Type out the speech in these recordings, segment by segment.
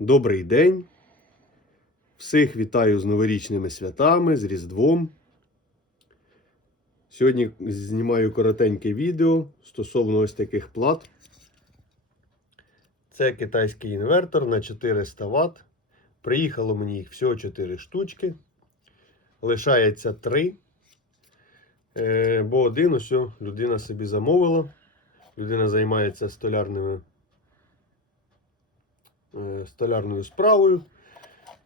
Добрий день. Всіх вітаю з новорічними святами, з Різдвом. Сьогодні знімаю коротеньке відео стосовно ось таких плат. Це китайський інвертор на 400 Вт. Приїхало мені їх всього 4 штучки. Лишається 3. Е, бо один ось людина собі замовила. Людина займається столярними столярною справою.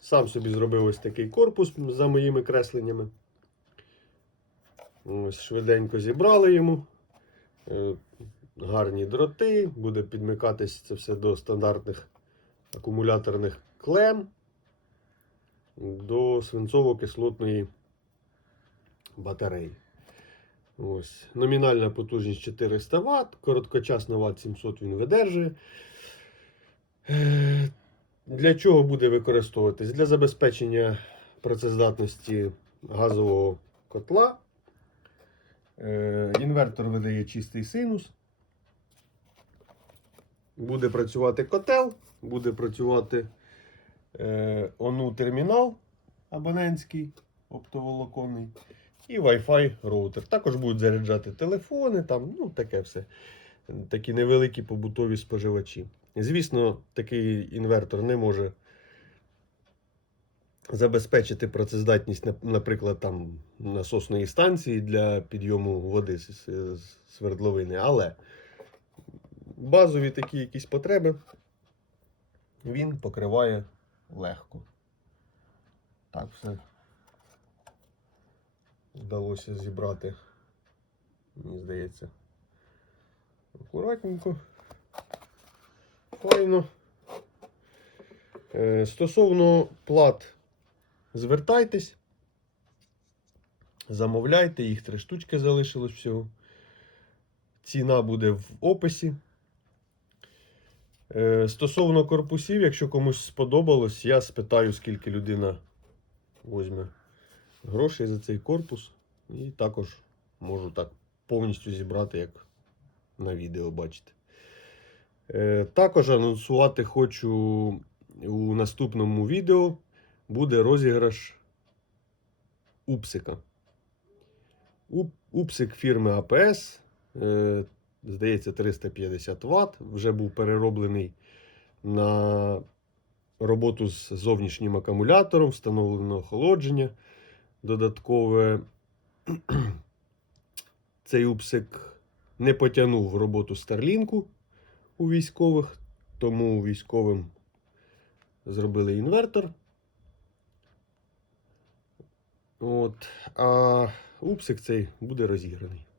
Сам собі зробив ось такий корпус за моїми кресленнями. Ось Швиденько зібрали йому. Е, Гарні дроти, буде підмикатись це все до стандартних акумуляторних клем, до свинцово-кислотної батареї. Ось. Номінальна потужність 400 Вт, короткочасно Вт 700 він видержує. Е, Для чого буде використовуватись? Для забезпечення працездатності газового котла. Е, Інвертор видає чистий синус. Буде працювати котел, буде працювати е, ОНУ термінал абонентський, оптоволоконний, і Wi-Fi роутер. Також будуть заряджати телефони, там, ну таке все. Такі невеликі побутові споживачі. Звісно, такий інвертор не може забезпечити працездатність, наприклад, там насосної станції для підйому води з свердловини, але базові такі якісь потреби він покриває легко. Так, все вдалося зібрати, мені здається, акуратненько. Файно. Е, Стосовно плат, звертайтесь, замовляйте, їх три штучки залишилось всього. Ціна буде в описі. Е, Стосовно корпусів, якщо комусь сподобалось, я спитаю, скільки людина візьме грошей за цей корпус. І також можу так повністю зібрати, як на відео бачите. Е, Також анонсувати хочу у наступному відео буде розіграш Упсика. Упсик фірми АПС. е, Здається, 350 Вт. Вже був перероблений на роботу з зовнішнім акумулятором, встановлено охолодження. Додаткове цей Упсик не потягнув роботу Старлінку у військових, тому військовим зробили інвертор. От, а Упсик цей буде розіграний.